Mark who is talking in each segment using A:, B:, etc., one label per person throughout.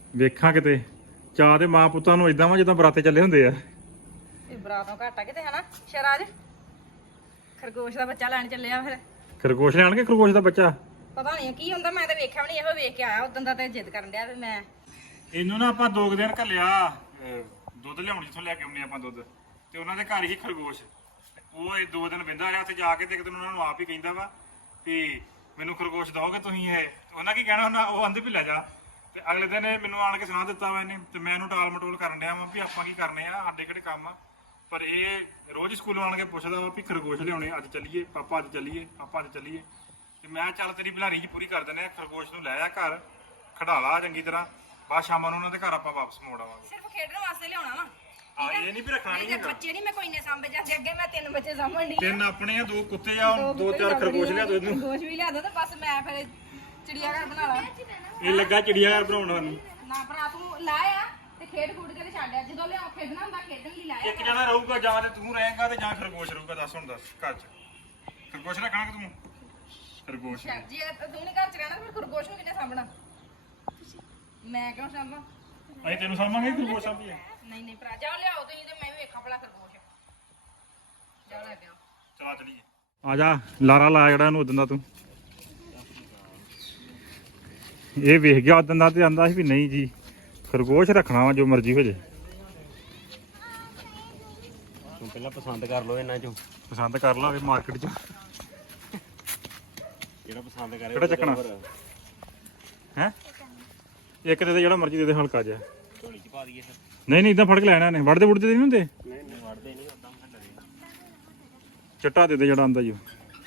A: ਵੇਖਾਂ ਕਿਤੇ ਚਾਹ ਦੇ ਮਾਂ ਪੁੱਤਾਂ ਨੂੰ ਇਦਾਂ ਵਾ ਜਿੱਦਾਂ ਬਰਾਤੇ ਚੱਲੇ ਹੁੰਦੇ ਆ।
B: ਇਹ ਬਰਾਤੋਂ ਘੱਟ ਆ ਕਿਤੇ ਹਨਾ ਸ਼ਰਾਜ ਖਰਗੋਸ਼ ਦਾ ਬੱਚਾ ਲੈਣ ਚੱਲੇ ਆ ਫਿਰ
A: ਖਰਗੋਸ਼ ਲੈਣਗੇ ਖਰਗੋਸ਼ ਦਾ ਬੱਚਾ
B: ਪਤਾ ਨਹੀਂ ਕੀ ਹੁੰਦਾ ਮੈਂ ਤਾਂ ਵੇਖਿਆ ਵੀ ਨਹੀਂ ਇਹੋ ਵੇਖ ਕੇ ਆਇਆ ਉਦੋਂ ਦਾ ਤੇ ਜਿੱਦ ਕਰਨ ਡਿਆ ਵੀ ਮੈਂ
A: ਇਹਨੂੰ ਨਾ ਆਪਾਂ 2 ਦਿਨ ਘੱਲਿਆ ਦੁੱਧ ਲਿਆਉਣ ਜਿੱਥੋਂ ਲੈ ਕੇ ਆਉਂਦੇ ਆਪਾਂ ਦੁੱਧ ਤੇ ਉਹਨਾਂ ਦੇ ਘਰ ਹੀ ਖਰਗੋਸ਼ ਉਹ ਇਹ 2 ਦਿਨ ਬਹਿੰਦਾ ਰਿਹਾ ਤੇ ਜਾ ਕੇ ਤੇ ਇੱਕ ਦਿਨ ਉਹਨਾਂ ਨੂੰ ਆਪ ਹੀ ਕਹਿੰਦਾ ਵਾ ਵੀ ਮੈਨੂੰ ਖਰਗੋਸ਼ ਦਓਗੇ ਤੁਸੀਂ ਇਹ ਉਹਨਾਂ ਕੀ ਕਹਿਣਾ ਉਹਨਾਂ ਉਹ ਆਂਦੇ ਵੀ ਲੈ ਜਾ ਤੇ ਅਗਲੇ ਦਿਨ ਇਹ ਮੈਨੂੰ ਆਣ ਕੇ ਸੁਣਾ ਦਿੱਤਾ ਵਾ ਇਹਨੇ ਤੇ ਮੈਂ ਇਹਨੂੰ ਟਾਲ ਮਟੋਲ ਕਰਨ ਡਿਆ ਵਾ ਵੀ ਆਪਾਂ ਕੀ ਕਰਨੇ ਆ ਸਾਡੇ ਕਿਹੜੇ ਕੰਮ ਆ ਪਰ ਇਹ ਰੋਜ਼ ਸਕੂਲੋਂ ਆਣ ਕੇ ਪੁੱਛਦਾ ਵਾ ਵੀ ਖਰਗੋਸ਼ ਲਿਆਉਣੇ ਅੱਜ ਚੱਲੀਏ ਪਾਪਾ ਅੱਜ ਚੱਲੀਏ ਪਾਪਾ ਅੱਜ ਚੱਲੀਏ ਤੇ ਮੈਂ ਚੱਲ ਤੇਰੀ ਭਲਾਰੀ ਜੀ ਪੂਰੀ ਕਰ ਦਿੰਦੇ ਆ ਖਰਗੋਸ਼ ਨੂੰ ਲੈ ਆ ਘਰ ਖੜਾ ਲਾ ਚੰਗੀ ਤਰ੍ਹਾਂ ਬਾਅਦ ਸ਼ਾਮਾਂ ਨੂੰ ਉਹਨਾਂ ਦੇ ਘਰ ਆਪਾਂ ਵਾਪਸ ਮੋੜ ਆਵਾਂਗੇ
B: ਸਿਰਫ ਖੇਡਣ ਵਾਸਤੇ ਲਿਆਉਣਾ ਵਾ
A: ਹਾਂ ਇਹ ਨਹੀਂ ਵੀ ਰੱਖਣਾ ਨਹੀਂ ਹੈਗਾ
B: ਬੱਚੇ ਨਹੀਂ ਮੈਂ ਕੋਈ ਨੇ ਸਾਂਭੇ ਜਾਂਦੇ ਅੱਗੇ ਮੈਂ 3 ਬੱਚੇ ਸਾਂਭਣ ਦੀ
A: 3 ਆਪਣੇ ਆ 2 ਕੁੱਤੇ ਆ 2-4 ਖਰਗੋਸ਼ ਲਿਆ ਦੋ ਇਹਨੂੰ
B: ਖਰਗੋਸ਼ ਵੀ ਲਿਆ ਦੋ ਤੇ ਬਸ ਮੈਂ ਫਿਰ ਚਿੜੀਆ ਘਰ ਬਣਾ ਲਾ
A: ਇਹ ਲੱਗਾ ਚਿੜੀਆ ਘਰ ਬਣਾਉਣ ਸਾਨੂੰ
B: ਨਾ ਭਰਾ ਤੂੰ ਲਾਇਆ ਤੇ ਖੇਡ ਖੂਡ ਕੇ ਛੱਡਿਆ ਜਦੋਂ ਲਿਆਓ ਖੇਡਣਾ ਹੁੰਦਾ ਖੇਡਣ ਲਈ ਲਾਇਆ
A: ਇੱਕ ਜਣਾ ਰਹੂਗਾ ਜਾਂ ਤੇ ਤੂੰ ਰਹੇਗਾ ਤੇ ਜਾਂ ਖਰਗੋਸ਼ ਰਹੂਗਾ ਦੱਸ ਹੁਣ ਦੱਸ ਘਰ 'ਚ ਖਰਗੋਸ਼ ਰੱਖਣਾ ਕਿ ਤੂੰ ਖਰਗੋਸ਼
B: ਜੀ ਤੂੰ ਨਹੀਂ ਘਰ ਚ ਰਹਿਣਾ ਫਿਰ ਖਰਗੋਸ਼ ਨੂੰ ਕਿੰਨੇ ਸਾਂਭਣਾ ਮੈਂ ਕਿਉਂ ਸਾਂਭਾਂ
A: ਅਸੀਂ ਤੈਨੂੰ ਸਾਂਭਾਂਗੇ ਖਰਗੋਸ਼ ਸਾਂਭੀਏ
B: ਨਹੀਂ ਨਹੀਂ ਭਰਾ ਜਾਓ ਲਿਆਓ ਤੁਸੀਂ ਤੇ ਮੈਂ ਵੀ ਵੇਖਾਂ ਭਲਾ ਖਰਗੋਸ਼ ਜਾਓ ਲੈ ਕੇ ਆਓ
A: ਚਲਾ ਚਲੀਏ ਆ ਜਾ ਲਾਰਾ ਲਾ ਜਿਹੜਾ ਇਹਨੂੰ ਉਦੋਂ ਦਾ ਤੂੰ ਇਹ ਵੇਖ ਗਿਆ ਉਦੋਂ ਦਾ ਤੇ ਆਂਦਾ ਸੀ ਵੀ ਨਹੀਂ ਜੀ ਖਰਗੋਸ਼ ਰੱਖਣਾ ਵਾ ਜੋ ਮਰਜ਼ੀ ਹੋ ਜੇ
C: ਤੂੰ ਪਹਿਲਾਂ ਪਸੰਦ ਕਰ ਲਓ ਇਹਨਾਂ ਚੋਂ
A: ਪਸੰਦ ਕਰ ਲਾ ਵੀ ਮਾਰਕੀਟ 'ਚ
C: ਜਿਹੜਾ ਪਸੰਦ ਕਰੇ
A: ਕਿਹੜਾ ਚੱਕਣਾ ਹੈ ਇੱਕ ਦੇ ਜਿਹੜਾ ਮਰਜ਼ੀ ਦੇ ਦੇ ਹਲਕਾ ਜਿਹਾ
C: ਝੋਲੀ 'ਚ ਪਾ ਦਈਏ ਫਿਰ
A: ਨਹੀਂ ਨਹੀਂ ਇਦਾਂ ਫੜ ਕੇ ਲੈਣਾ ਨੇ ਵੜਦੇ ਵੁੜਦੇ ਨਹੀਂ ਹੁੰਦੇ
C: ਨਹੀਂ ਵੜਦੇ ਨਹੀਂ ਉਦਾਂ ਖੰਡਦੇ
A: ਚਿੱਟਾ ਦੇ ਦੇ ਜਿਹੜਾ ਆਂਦਾ ਜੀ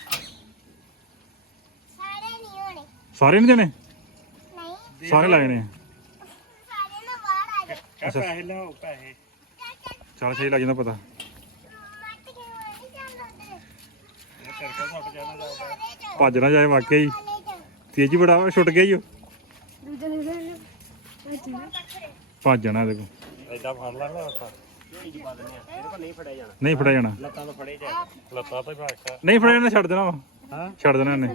D: ਸਾਰੇ ਨਹੀਂ ਹੋਣੇ
A: ਸਾਰੇ ਨਹੀਂ ਦੇਣੇ
D: ਨਹੀਂ
A: ਸਾਰੇ ਲਾਏ ਨੇ
D: ਸਾਰੇ ਨਾ ਬਾਹਰ ਆ ਜਾ
A: ਅੱਛਾ
C: ਪੈਸੇ ਲਾਓ ਪੈਸੇ
A: ਚੱਲ ਸਹੀ ਲੱਗ ਜਾਂਦਾ ਪਤਾ
D: ਮੱਟ ਕੇ ਨਹੀਂ ਜਾਂਦਾ
C: ਇਹ ਸਰਕਲ ਫਟ ਜਾਣਾ ਜਾਊਗਾ
A: ਭੱਜ ਨਾ ਜਾਏ ਵਾਕਿਆ ਹੀ ਤੇਜ਼ੀ ਬੜਾ ਵਾ, ਛੁੱਟ ਗਿਆ ਹੀ ਉਹ ਭੱਜ ਜਾਣਾ ਇਹਦੇ ਕੋਲ
C: ਐਦਾਂ ਫੜ ਲਾ ਨਾ ਆਪਾਂ ਝੋਲੀ 'ਚ ਪਾ ਦਿੰਦੇ ਆ ਇਹਦੇ ਕੋਲ ਨਹੀਂ ਫੜਿਆ ਜਾਣਾ
A: ਨਹੀਂ ਫੜਿਆ ਜਾਣਾ
C: ਲੱਤਾਂ ਤੋਂ ਫੜੇ ਜਾ ਲੱਤਾਂ ਤੋਂ ਹੀ ਭਾਗਦਾ
A: ਨਹੀਂ ਫੜਿਆ ਜਾਣਾ ਛੱਡ ਦੇਣਾ ਵਾ
C: ਹਾਂ
A: ਛੱਡ ਦੇਣਾ ਇਹਨੇ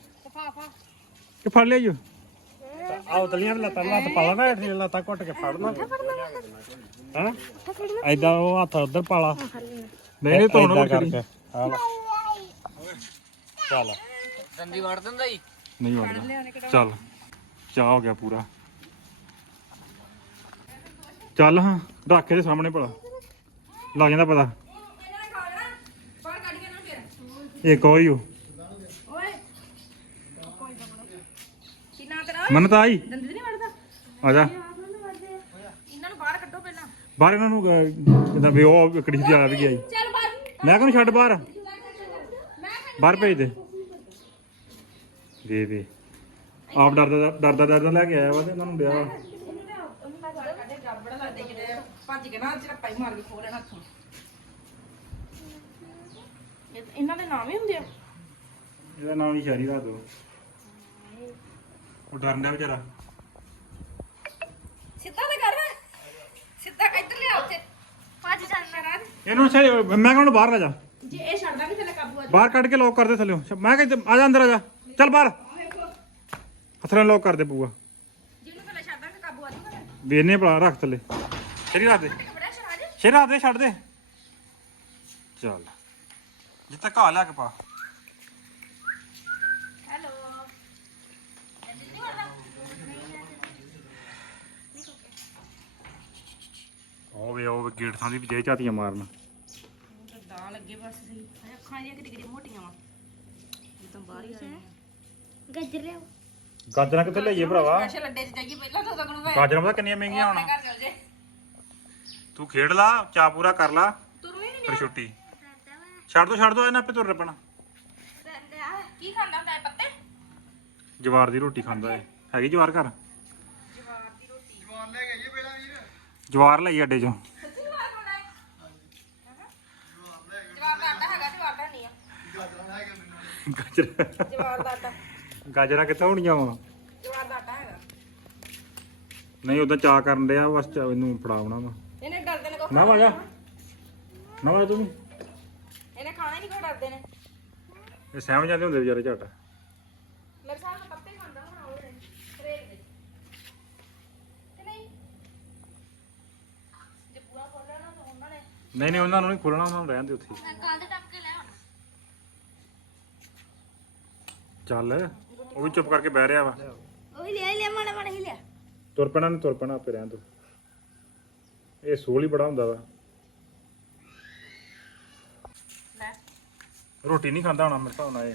A: ਕਿ ਫੜ ਲਿਆ ਜੀ
C: ਆਹ ਉਤਲੀਆਂ ਵੀ ਲੱਤਾਂ ਨੂੰ ਹੱਥ ਪਾ ਲਾ ਨਾ ਹੇਠ ਲੱਤਾਂ ਘੁੱਟ ਕੇ ਫੜਨਾ ਹਾਂ ਐਦਾਂ ਉਹ ਹੱਥ ਉਧਰ ਪਾ ਲਾ
A: ਨਹੀਂ ਨਹੀਂ ਧੋਣ
C: ਕਰਕੇ ਆ ਲੈ ਚੱਲ
B: ਦੰਦੀ ਵੜ ਦਿੰਦਾ ਹੀ
A: ਨਹੀਂ ਵੜਦਾ ਚੱਲ ਚਾਹ ਹੋ ਗਿਆ ਪੂਰਾ ਚੱਲ ਹਾਂ ਰੱਖ ਇਹਦੇ ਸਾਹਮਣੇ ਭਲਾ ਲੱਗ ਜਾਂਦਾ ਪਤਾ
B: ਇਹਨਾਂ ਨੇ ਖਾ ਲੈਣਾ ਬਾਹਰ ਕੱਢ ਕੇ ਇਹਨਾਂ ਨੂੰ ਫਿਰ
A: ਇੱਕ ਉਹ ਹੀ ਉਹ
B: ਓਏ ਕੀ ਨਾਂ ਤੇਰਾ
A: ਮੰਨਤ ਆਈ
B: ਦੰਦੀ ਨਹੀਂ ਵੜਦਾ
A: ਆ ਜਾ
B: ਇਹਨਾਂ ਨੂੰ ਬਾਹਰ ਕੱਢੋ ਪਹਿਲਾਂ
A: ਬਾਹਰ ਇਹਨਾਂ ਨੂੰ ਜਿੱਦਾਂ ਵੀ ਉਹ ਕੜੀ ਦੀ ਆ ਵੀ ਗਿਆ ਜੀ
B: ਚੱਲ ਬਾਹਰ
A: ਮੈਂ ਕਹਿੰਦਾ ਛੱਡ ਬਾਹਰ
B: ਮੈਂ
A: ਬਾਹਰ ਭੇਜ ਦੇ ਵੇ ਆਪ ਡਰਦਾ ਲੈ ਕੇ ਆਇਆ ਵਾ ਤੇ ਇਹਨਾਂ ਨੂੰ ਦਿਆ ਵਾ
B: ਬੜਾ ਲੱਗਦਾ ਕਿਤੇ ਭੱਜ ਕੇ ਨਾ ਝੜਪਾ ਹੀ ਮਾਰ ਕੇ ਖੋਲ ਲੈਣਾ ਹੱਥੋਂ ਇਹਨਾਂ ਦੇ ਨਾਮ ਹੀ ਹੁੰਦੇ ਆ
A: ਇਹਦਾ ਨਾਮ ਹੀ ਸ਼ਾਰੀ ਦਾ ਦੋ ਉਹ ਡਰਨ ਡਿਆ ਵਿਚਾਰਾ
B: ਸਿੱਧਾ ਤਾਂ ਕਰ ਸਿੱਧਾ ਇੱਧਰ ਲਿਆ ਉੱਥੇ ਭੱਜ ਜਾਂਦਾ ਰਾਜ
A: ਇਹਨੂੰ ਮੈਂ ਕਹਿੰਦਾ ਬਾਹਰ ਲੈ ਜਾ
B: ਜੇ ਇਹ ਛੱਡਦਾ ਵੀ ਤੇਰੇ ਕਾਬੂ ਆ
A: ਬਾਹਰ ਕੱਢ ਕੇ ਲੋਕ ਕਰਦੇ ਥੱਲਿਓ ਮੈਂ ਕਹਿੰਦਾ ਆ ਜਾ ਅੰਦਰ ਆ ਜਾ ਚੱਲ ਬਾਹਰ ਹੱਥ ਨਾਲ ਲੋਕ ਕਰਦੇ ਪੂਆ
B: ਜਿਹਨੂੰ ਥੱਲੇ ਛੱਡਦਾ ਕਿ ਕਾਬੂ ਆ ਜਾਊਗਾ
A: ਵੇਨੇ ਭਲਾ ਰੱਖ ਥੱਲੇ ਸ਼ਰੀ ਰੱਖ ਦੇ
B: ਬੜਾ ਸ਼ਰਾਜ
A: ਸ਼ਰੀ ਰੱਖ ਦੇ ਛੱਡ ਦੇ ਚੱਲ ਜਿੱਥੇ ਘਾ ਲਿਆ ਕੇ ਪਾ
B: ਹੈਲੋ ਨਹੀਂ ਵੜਦਾ
A: ਉਹ ਵੇ ਗੇਟ ਥਾਂ ਦੀ ਵੀ ਜੇ ਝਾਤੀਆਂ ਮਾਰਨ
B: ਤਾਂ ਲੱਗੇ ਬਸ ਸਹੀ ਅੱਖਾਂ ਦੀਆਂ ਕਿਤੇ ਕਿਤੇ ਮੋਟੀਆਂ ਵਾ ਇਹ ਤਾਂ ਬਾਹਰ ਹੀ ਆਇਆ
D: ਗੱਜਰੇ
A: ਗਾਜਰਾਂ ਕਿੱਥੇ ਲਈਏ ਭਰਾਵਾ
B: ਸਪੈਸ਼ਲ ਅੱਡੇ 'ਚ ਜਾਈਏ ਪਹਿਲਾਂ ਤਾਂ ਤੱਕ ਨੂੰ
A: ਗਾਜਰਾਂ ਪਤਾ ਕਿੰਨੀਆਂ ਮਹਿੰਗੀਆਂ ਹੁਣ
B: ਘਰ ਚਲ ਜੇ
A: ਤੂੰ ਖੇਡ ਲਾ ਚਾਹ ਪੂਰਾ ਕਰ ਲਾ
B: ਤੁਰ ਵੀ ਨਹੀਂ
A: ਫਿਰ ਛੁੱਟੀ ਛੱਡ ਦੋ ਇਹਨਾਂ ਆਪੇ ਤੁਰ ਪੈਣਾ
B: ਜਾਂਦਾ ਕੀ ਖਾਂਦਾ ਹੁੰਦਾ ਹੈ ਪੱਤੇ
A: ਜਵਾਰ ਦੀ ਰੋਟੀ ਖਾਂਦਾ ਏ ਹੈਗੀ ਜਵਾਰ ਘਰ
B: ਜਵਾਰ ਦੀ ਰੋਟੀ
A: ਜਵਾਰ ਲਈ ਅੱਡੇ ਚੋਂ
B: ਸੱਚੀ ਜਵਾਰ ਖਾਂਦਾ ਹੈ ਜਵਾਰ ਦਾ ਆਟਾ ਹੈਗਾ ਜਵਾਰ ਦਾ ਨਹੀਂ ਆ
A: ਗਾਜਰਾਂ
B: ਜਵਾਰ ਦਾ ਆਟਾ
A: ਗਾਜਰਾਂ ਕਿੱਥੇ ਹੋਣੀਆਂ ਵਾ
B: ਜਵਾਰ ਦਾ ਆਟਾ ਹੈਗਾ
A: ਨਹੀਂ ਉਦਾਂ ਚਾਹ ਕਰਨ ਡਿਆ ਬਸ ਇਹਨੂੰ ਫੜਾਉਣਾ ਵਾ
B: ਇਹਨੇ ਡਰਦੇ ਨੇ ਕੋ
A: ਨਾ ਵਾਜਾ ਨਾ ਵਾਜਾ ਤੂੰ
B: ਇਹਨੇ ਖਾਣਾ ਹੀ ਨਹੀਂ ਕੋ ਡਰਦੇ ਨੇ
A: ਇਹ ਸਹਿਮ ਜਾਂਦੇ ਹੁੰਦੇ ਵਿਚਾਰੇ ਝਟ
B: ਮੇਰੇ ਸਾਹ ਨਾਲ ਪੱਤੇ ਖਾਂਦਾ ਹੁਣ ਉਹ ਰੇਲ ਦੇ ਤੇ ਨਹੀਂ
A: ਨਹੀਂ ਨਹੀਂ ਉਹਨਾਂ ਨੂੰ ਨਹੀਂ ਖੋਲਣਾ, ਉਹਨਾਂ ਨੂੰ ਰਹਿਣ ਦੇ ਉੱਥੇ
B: ਕੰਧ ਟੱਪ ਕੇ ਲੈ ਆਉਣਾ।
A: ਚੱਲ ਉਹ ਵੀ ਚੁੱਪ ਕਰਕੇ ਬਹਿ ਰਿਹਾ ਵਾ।
B: ਉਹ ਹੀ ਲਿਆ ਮਾੜਾ ਮਾੜਾ ਹੀ ਲਿਆ।
A: ਤੁਰ ਪੈਣਾ ਨਹੀਂ, ਤੁਰ ਪੈਣਾ ਆਪੇ ਰਹਿਣ ਦੋ। ਇਹ ਸੋਲ ਹੀ ਬੜਾ ਹੁੰਦਾ ਵਾ।
B: ਲੈ
A: ਰੋਟੀ ਨਹੀਂ ਖਾਂਦਾ ਹੋਣਾ ਮੇਰੇ ਹਿਸਾਬ ਨਾਲ।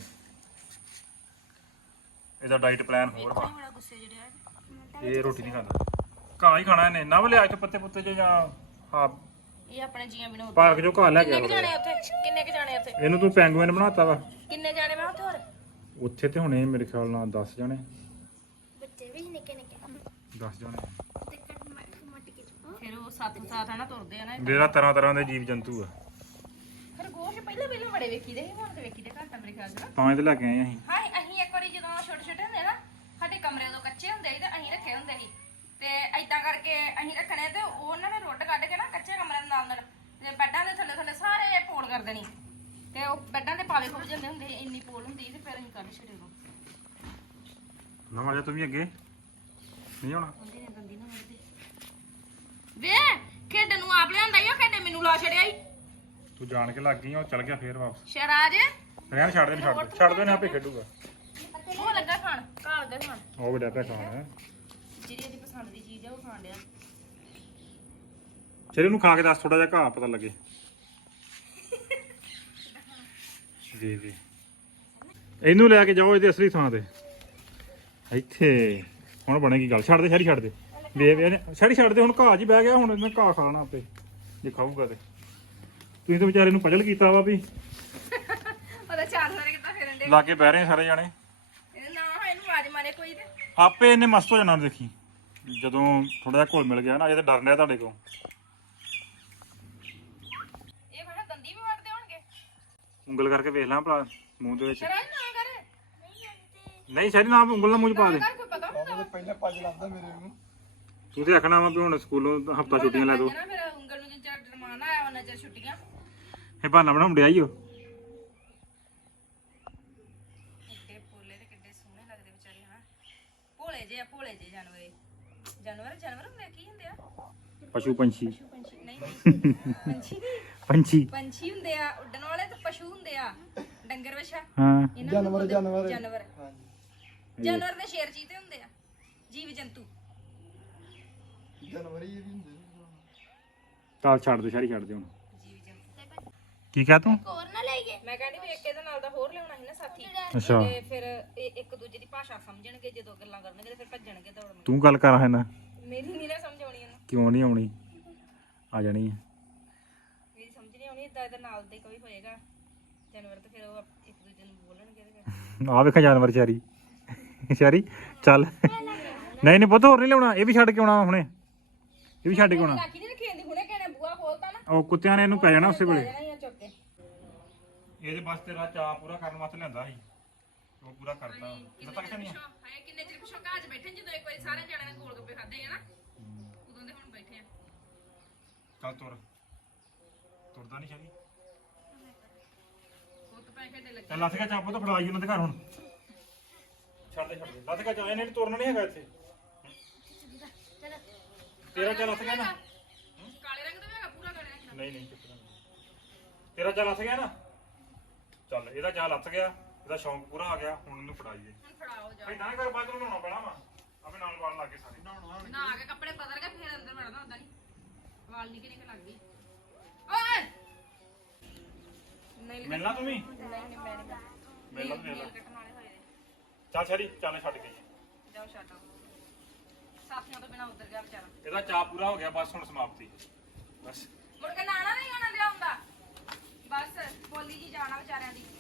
A: ਇਹਦਾ ਡਾਈਟ ਪਲਾਨ ਹੋਰ ਵਾ।
B: ਬੜਾ ਗੁੱਸੇ ਜਿਹੜਾ
A: ਇਹ ਰੋਟੀ ਨਹੀਂ ਖਾਂਦਾ, ਘਾਹ ਹੀ ਖਾਣਾ ਇਹਨੇ। ਨਵ ਲਿਆ ਕੇ ਪੱਤੇ ਪੁੱਤੇ ਜੇ ਜਾਂ ਹਾਂ
B: ਇਹ ਆਪਣੇ ਜੀਆਂ ਬਿਨੋ
A: ਪਾਰਕ ਜੋ ਘਾਹ ਲੈ ਕੇ
B: ਕਿੰਨੇ ਕੁ
A: ਆਉਂਦਾ।
B: ਜਾਣੇ ਉੱਥੇ? ਕਿੰਨੇ ਕੁ ਜਾਣੇ ਉੱਥੇ?
A: ਇਹਨੂੰ ਤੂੰ ਪੈਂਗੂਇਨ ਬਣਾਤਾ ਵਾ।
B: ਕਿੰਨੇ ਜਾਣੇ ਮੈਂ ਉੱਥੇ ਹੋਰ?
A: ਉੱਥੇ ਤੇ ਹੁਣੇ ਮੇਰੇ ਖਿਆਲ ਨਾਲ 10 ਜਣੇ।
D: ਬੱਚੇ ਵੀ ਨਿੱਕੇ ਨਿੱਕੇ
A: 10 ਜਣੇ।
D: ਤੇ ਕੱਟ ਮਟ ਕੇ
B: ਫਿਰ ਉਹ ਸੱਤ ਸਾਥ ਆ ਨਾ ਤੁਰਦੇ ਆ ਨਾ।
A: ਮੇਰਾ ਤਰ੍ਹਾਂ ਤਰ੍ਹਾਂ ਦੇ ਜੀਵ ਜੰਤੂ ਆ।
B: ਖਰਗੋਸ਼ ਪਹਿਲਾਂ ਬੜੇ ਵੇਖੀਦੇ ਸੀ, ਹੁਣ ਤੇ ਵੇਖੀਦੇ ਘੱਟ ਆ ਮੇਰੇ ਖਿਆਲ ਚ ਨਾ।
A: ਤਾਂ ਇਹ ਤੇ ਲੈ ਕੇ ਆਏ ਅਸੀਂ।
B: ਹਾਂ ਅਸੀਂ ਇੱਕ ਵਾਰੀ ਜਦੋਂ ਛੋਟੇ ਛੋਟੇ ਹੁੰਦੇ ਨਾ, ਸਾਡੇ ਕਮਰੇ ਉਦੋਂ ਕੱਚੇ ਹੁੰਦੇ ਸੀ ਤੇ ਅਸੀਂ ਰੱਖੇ ਹੁੰਦੇ ਸੀ ਤੇ ਏਦਾਂ ਕਰਕੇ ਅਸੀਂ ਰੱਖਣੇ ਤੇ ਉਹਨਾਂ ਨੇ ਰੁੱਟ ਕੱਢ ਕੇ ਨਾ ਕੱਚੇ ਕਮਰੇ ਦੇ ਨਾਲ ਤੇ ਬੈੱਡਾਂ ਦੇ ਥੱਲੇ ਥੱਲੇ ਸਾਰੇ ਪੋਲ ਕਰ ਦੇਣੀ ਤੇ ਉਹ ਬੈੱਡਾਂ ਦੇ ਪਾਵੇ ਖੁੱਭ ਜਾਂਦੇ ਹੁੰਦੇ ਸੀ, ਇੰਨੀ ਪੋਲ ਹੁੰਦੀ ਸੀ ਤੇ ਫਿਰ ਅਸੀਂ ਕੱਢ ਛੱਡੇ ਉਦੋਂ।
A: ਨਵਾਂ ਜਾ ਤੂੰ ਵੀ ਅੱਗੇ ਨਹੀਂ ਆਉਣਾ।
B: ਉਹਦੇ ਨੇ ਦੰਦੀ ਨਾ ਵੜਦੇ ਵੇ ਖੇਡਣ ਨੂੰ ਆਪ ਲਿਆਂਦਾ ਈ, ਉਹ ਖੇਡੇ ਮੈਨੂੰ ਲਾ ਛੜਿਆ ਈ।
A: ਤੂੰ ਜਾਣ ਕੇ ਲੱਗ ਗਈ ਆ, ਉਹ ਚਲ ਗਿਆ ਫੇਰ ਵਾਪਸ।
B: ਸ਼ਰਾਜ
A: ਰਹਿਣ ਛੱਡ ਦੇ, ਛੱਡ ਦੇ ਨੇ ਆਪੇ ਖੇਡੂਗਾ।
B: ਉਹ ਲੱਗਾ ਖਾਣ, ਘਾਹ ਲੱਗਾ ਖਾਣ।
A: ਉਹ ਵੀ ਡੈਪਿਆ ਖਾਣਾ।
B: ਜਿਹੜੀ ਇਹਦੀ ਪਸੰਦ ਦੀ ਚੀਜ਼ ਆ ਉਹ ਖਾਣ ਡਿਆ।
A: ਚਲ ਇਹਨੂੰ ਖਾ ਕੇ ਦੱਸ, ਥੋੜਾ ਜਿਹਾ ਘਾਹ ਪਤਾ ਲੱਗੇ। ਦੇ ਦੇ ਇਹਨੂੰ ਲੈ ਕੇ ਜਾਓ ਇਹਦੇ ਅਸਲੀ ਥਾਂ ਤੇ। ਇੱਥੇ ਹੁਣ ਬਣੇਗੀ ਗੱਲ। ਛੱਡ ਦੇ ਸ਼ਹਿਰੀ, ਛੱਡ ਦੇ। ਵੇ ਵੇ ਸ਼ਹਿਰੀ ਛੱਡ ਦੇ, ਹੁਣ ਘਾਹ 'ਚ ਹੀ ਬਹਿ ਗਿਆ। ਹੁਣ ਇਹਨੇ ਘਾਹ ਖਾਣਾ ਆਪੇ ਜੇ ਖਾਊਗਾ ਤੇ। ਤੁਸੀਂ ਤਾਂ ਵਿਚਾਰੇ ਨੂੰ ਪਜਲ ਕੀਤਾ ਵਾ ਵੀ
B: ਉਹਦਾ ਚਾਰ ਸਾਰੇ ਕਿੱਦਾਂ ਫਿਰਨ ਦੇ।
A: ਲਾਗੇ ਬਹਿ ਰਹੇ ਸਾਰੇ ਜਾਣੇ।
B: ਇਹਨੂੰ ਨਾ ਹਾਂ ਇਹਨੂੰ ਆਵਾਜ਼ ਮਾਰੇ ਕੋਈ ਤੇ।
A: ਆਪੇ ਇਹਨੇ ਮਸਤ ਹੋ ਜਾਣਾ ਦੇਖੀ, ਜਦੋਂ ਥੋੜਾ ਜਿਹਾ ਘੁਲ ਮਿਲ ਗਿਆ ਨਾ। ਇਹ ਤਾਂ ਡਰ ਰਿਹਾ ਤੁਹਾਡੇ ਕੋਲ।
B: ਇਹ ਬੜਾ ਦੰਦੀ ਵੀ ਵੜਦੇ ਹੋਣਗੇ।
A: ਉਂਗਲ ਕਰਕੇ ਵੇਖ ਲਾਂ ਭਲਾ ਮੂੰਹ ਦੇ ਵਿੱਚ।
B: ਸ਼ਰਾਜ ਨਾ ਕਰ
A: ਨਹੀਂ ਸ਼ਹਿਰੀ ਨਾ ਉਂਗਲ ਨਾਲ ਮੂੰਹ 'ਚ ਪਾ ਦੇ।
B: ਕਰ ਕੋਈ ਪਤਾ ਹੁੰਦਾ
E: ਪਹਿਲਾਂ ਪੱਜ ਲੱਭਦਾ ਮੇਰੇ ਨੂੰ।
A: ਤੂੰ ਤੇ ਆਖਣਾ ਵਾ ਵੀ ਹੁਣ ਸਕੂਲੋਂ ਹਫਤਾ ਛੁੱਟੀਆਂ ਲੈ ਦੋ।
B: ਨਾ ਫਿਰ ਉਂਗਲ ਨੂੰ ਜਿੰਨਾ ਡਰਮਾਨ ਆਇਆ ਉਹਨਾਂ ਚਿਰ ਛੁੱਟੀਆਂ।
A: ਇਹ ਬਹਾਨਾ ਬਣਾਉਣ ਡਿਆ ਈ ਓ।
B: ਕਿੱਡੇ ਪੋਲੇ ਤੇ ਕਿੱਡੇ ਸੋਹਣੇ ਲੱਗਦੇ ਵਿਚਾਰੇ ਹਾਂ। ਭੋਲੇ ਜੇ ਆ, ਭੋਲੇ ਜੇ ਜਾਨਵਰ। ਜਾਨਵਰ ਹੁੰਦੇ ਆ, ਕੀ ਹੁੰਦੇ ਆ?
A: ਪਸ਼ੂ ਪੰਛੀ।
B: ਪੰਛੀ ਨਹੀਂ ਪੰਛੀ ਨਹੀਂ,
A: ਪੰਛੀ
B: ਪੰਛੀ ਹੁੰਦੇ ਆ ਉੱਡਣ ਵਾਲੇ ਤੇ ਪਸ਼ੂ ਹੁੰਦੇ ਆ ਡੰਗਰ ਵਛਾ।
A: ਹਾਂ।
B: ਇਹਨਾਂ ਨੂੰ ਬੋਲਦੇ ਜਾਨਵਰ। ਜਾਨਵਰ ਦੇ ਸ਼ੇਰ ਚੀਤੇ ਹੁੰਦੇ ਆ, ਜੀਵ ਜੰਤੂ।
E: ਜਨਵਰੀ ਵੀ ਹੁੰਦੇ ਨੇ।
A: ਚੱਲ ਛੱਡ ਦੇ ਸ਼ਹਿਰੀ, ਛੱਡ ਦੇ ਹੁਣ।
B: ਜੀਵ ਜੰਤੂ
A: ਕੀ ਕਹਿ ਤੂੰ?
D: ਹੋਰ ਨਾ ਲੈ ਗਏ
B: ਮੈਂ ਕਹਿੰਦੀ ਵੀ ਇੱਕ ਇਹਦੇ ਨਾਲ ਦਾ ਹੋਰ ਲਿਆਉਣਾ ਸੀ ਨਾ ਸਾਥੀ।
A: ਅੱਛਾ
B: ਤੇ ਫਿਰ ਇਹ ਇੱਕ ਦੂਜੇ ਦੀ ਭਾਸ਼ਾ ਸਮਝਣਗੇ, ਜਦੋਂ ਗੱਲਾਂ ਕਰਨਗੇ ਤੇ ਫਿਰ ਭੱਜਣਗੇ ਦੌੜਨਗੇ।
A: ਤੂੰ ਗੱਲ ਕਰ ਹੈ ਨਾ।
B: ਮੇਰੀ ਨਹੀਂ ਨਾ ਸਮਝ ਆਉਣੀ ਇਹਨੂੰ,
A: ਕਿਉਂ ਨਹੀਂ ਆਉਣੀ? ਆ ਜਾਣੀ ਹੈ।
B: ਮੇਰੀ ਸਮਝ ਨਹੀਂ ਆਉਣੀ। ਇਦਾਂ ਇਹਦੇ ਨਾਲ ਦੇ ਕੋਈ ਹੋਏਗਾ ਜਾਨਵਰ ਤੇ ਫਿਰ ਉਹ ਇੱਕ ਦੂਜੇ ਨੂੰ ਬੋਲਣਗੇ ਤੇ ਫਿਰ
A: ਆ ਵੇਖਾ ਜਾਨਵਰ ਸ਼ਹਿਰੀ। ਸ਼ਹਿਰੀ ਚੱਲ। ਨਹੀਂ ਨਹੀਂ ਪੁੱਤ ਹੋਰ ਨਹੀਂ ਲਿਆਉਣਾ। ਇਹ ਵੀ ਛੱਡ ਕੇ ਆਉਣਾ ਹੁਣੇ। ਇਹ ਵੀ ਛੱਡ ਕੇ ਆਉਣਾ।
B: ਰਾਖੀ ਨਹੀਂ ਰੱਖੀ ਜਾਂਦੀ, ਹੁਣੇ ਕਿਹਨੇ ਬੂਆ ਖੋਲਤਾ ਨਾ
A: ਉਹ ਕੁੱਤਿਆਂ ਨੇ ਇਹਨੂੰ ਪੈ ਜਾਣਾ ਉਸੇ
B: ਆ
A: ਵੇਲੇ।
B: ਜਾਣਾ ਹੀ ਆ ਚੁੱਕ ਕੇ।
A: ਇਹਦੇ ਬਸ ਤੇਰਾ ਚਾਅ ਪੂਰਾ ਕਰਨ ਵਾਸਤੇ ਲਿਆਂਦਾ ਸੀ, ਉਹ ਪੂਰਾ ਕਰਤਾ। ਦਿੱਤਾ ਕਿਸੇ ਨਹੀਂ ਆ?
B: ਹਾਏ ਕਿੰਨੇ ਚਿਰ ਪਿਛੋਂ ਘਾਹ 'ਚ ਬੈਠੇ ਜਦੋਂ ਇੱਕ ਵਾਰੀ ਸਾਰੇ ਜਣਿਆਂ ਨੇ ਗੋਲ ਗੱਪੇ ਖਾਦੇ ਆ ਨਾ, ਉਦੋਂ ਦੇ ਹੁਣ ਬੈਠੇ ਆ।
A: ਚੱਲ ਤੁਰ। ਤੁਰਦਾ ਨਹੀਂ ਸ਼ਹਿਰੀ।
B: ਪੁੱਤ ਪੈ ਖੇਡੇ ਲੱਗੇ।
A: ਚੱਲ ਲੱਥ ਕੇ ਚਾਪੋ ਤਾਂ ਫੜਾਈ ਉਹਨਾਂ ਦੇ ਘਰ ਹੁਣ। ਛੱਡ ਦੇ, ਛੱਡ ਦੇ। ਲੱਥ ਕੇ ਜਾ, ਇਹਨੇ ਤੁਰਨਾ ਨਹੀਂ ਹੈਗਾ ਇੱਥੇ। ਤੇਰਾ ਚੱਲ ਲੱਥ ਗਿਆ ਨਾ।
B: ਕਾਲੇ ਰੰਗ ਦਾ ਵੀ ਹੈਗਾ, ਪੂਰਾ ਕਾਲੇ ਰੰਗ ਦਾ।
A: ਨਹੀਂ ਨਹੀਂ ਚੁੱਪ ਕਰ। ਤੇਰਾ ਚਾਅ ਲੱਥ ਗਿਆ ਨਾ। ਚੱਲ ਇਹਦਾ ਚਾਅ ਲੱਥ ਗਿਆ, ਇਹਦਾ ਸ਼ੌਂਕ ਪੂਰਾ ਆ ਗਿਆ। ਹੁਣ ਇਹਨੂੰ ਫੜਾਈਏ।
B: ਹੁਣ ਫੜਾਓ ਜਾ।
A: ਏਦਾਂ ਨਾ ਕਰ, ਬਾਅਦ ਨੂੰ ਨਹਾਉਣਾ ਪੈਣਾ ਵਾ। ਆਪੇ ਨਾਲ ਵਾਲ ਲਾ ਕੇ ਸਾਰੇ
B: ਨਾ ਆ ਕੇ ਕੱਪੜੇ ਬਦਲ ਕੇ ਫਿਰ ਅੰਦਰ ਵੜਨਾ ਹੁੰਦਾ ਨਹੀਂ। ਵਾਲ ਨਿੱਕੇ ਨਿੱਕੇ ਲੱਗ ਗਈ। ਓਏ ਨਹੀਂ
A: ਮਿਲਣਾ ਤੂੰ ਵੀ।
B: ਨਹੀਂ ਮੈਂ ਨਹੀਂ
A: ਮਿਲਣਾ ਤੂੰ ਮਿਲਣਾ।
B: ਕੱਟਣ ਵਾਲੇ ਹੋਏ ਨੇ।
A: ਚੱਲ ਸ਼ਹਿਰੀ, ਚੱਲ ਛੱਡ ਕੇ।
B: ਜਾਓ ਛੱਡ ਆਓ। ਸਾਥੀਆਂ ਤੋਂ ਬਿਨਾ ਉਧਰ ਗਿਆ ਵਿਚਾਰਾ।
A: ਇਹਦਾ ਚਾਅ ਪੂਰਾ ਹੋ ਗਿਆ, ਬਸ ਹੁਣ ਸਮਾਪਤੀ। ਬਸ
B: ਮੁੜ ਕੇ ਨਾਣਾ ਨਹੀਂ ਆਉਣਾ ਲਿਆਉਂਦਾ। ਬਸ ਬੋਲੀ ਜੀ ਜਾਣਾ ਵਿਚਾਰਿਆਂ ਦੀ।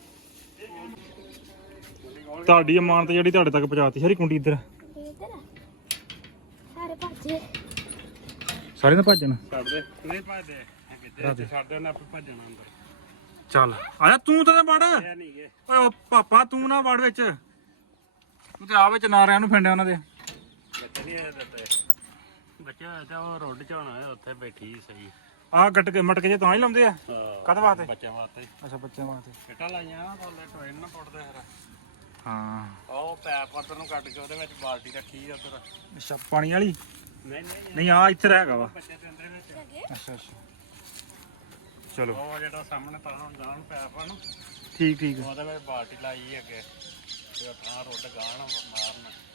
A: ਤੁਹਾਡੀ ਅਮਾਨਤ ਜਿਹੜੀ ਤੁਹਾਡੇ ਤੱਕ ਪਹੁੰਚਾਤੀ। ਸ਼ਹਿਰੀ ਕੁੰਡੀ ਇੱਧਰ।
D: ਇਧਰ ਸਾਰੇ ਭੱਜੇ
A: ਸਾਰੇ ਨਾ ਭੱਜਣ।
C: ਛੱਡ ਦੇ। ਨਹੀਂ ਭੱਜਦੇ ਕਿੱਥੇ ਛੱਡ ਦੇ, ਉਹਨੇ ਆਪੇ ਭੱਜਣਾ ਅੰਦਰ।
A: ਚੱਲ ਆਇਆ ਤੂੰ ਤਾਂ ਵੜ।
C: ਇਹ ਨਹੀਂ ਗਏ
A: ਓਏ ਉਹ ਪਾਪਾ ਤੂੰ ਨਾ ਵੜ ਵਿੱਚ। ਤੂੰ ਤੇ ਆ ਵਿੱਚ ਨਾਰਿਆਂ ਨੂੰ ਫਿੰਡਿਆ ਉਹਨਾਂ ਦੇ।
C: ਬੱਚੇ ਨਹੀਂ ਆਏ ਦਿੱਤੇ। ਬੱਚੇ ਹੋਏ ਤੇ ਉਹ ਰੋਡ 'ਚ ਹੋਣਾ ਉੱਥੇ ਬੈਠੀ ਸਹੀ।
A: ਆਹ ਗੱਟ ਮਟਕੇ ਜੇ ਤਾਂ ਹੀ ਲਾਉਂਦੇ ਆ।
C: ਹਾਂ
A: ਕਦ ਵਾਸਤੇ?
C: ਬੱਚਿਆਂ ਵਾਸਤੇ।
A: ਅੱਛਾ ਬੱਚਿਆਂ ਵਾਸਤੇ।
C: ਕਿੱਟਾ ਲਾਈਆਂ ਨਾ ਥੱਲੇ ਟ੍ਰੇਨ ਨਾ ਪੁੱਟਦੇ ਫਿਰ।
A: ਹਾਂ
C: ਉਹ ਪੈਪ ਉੱਧਰ ਨੂੰ ਕੱਢ ਕੇ ਉਹਦੇ ਵਿੱਚ ਬਾਲਟੀ ਰੱਖੀ ਉੱਧਰ।
A: ਅੱਛਾ ਪਾਣੀ ਵਾਲੀ।
C: ਨਹੀਂ
A: ਨਹੀਂ ਆ ਇੱਥੇ ਹੈਗਾ ਵਾ।
C: ਬੱਚੇ ਦੇ ਅੰਦਰ ਵਿੱਚ।
A: ਅੱਛਾ ਅੱਛਾ ਚਲੋ
C: ਉਹ ਜਿਹੜਾ ਸਾਹਮਣੇ ਤਾਂ ਜਾਣ ਪੈਪ ਆ ਨਾ
A: ਠੀਕ ਠੀਕ
C: ਉਹਦੇ ਵਿੱਚ ਬਾਲਟੀ ਲਾਈ ਅੱਗੇ ਤੇ ਥਾਂ ਰੁੱਡ ਗਾਣ ਮਾਰਨ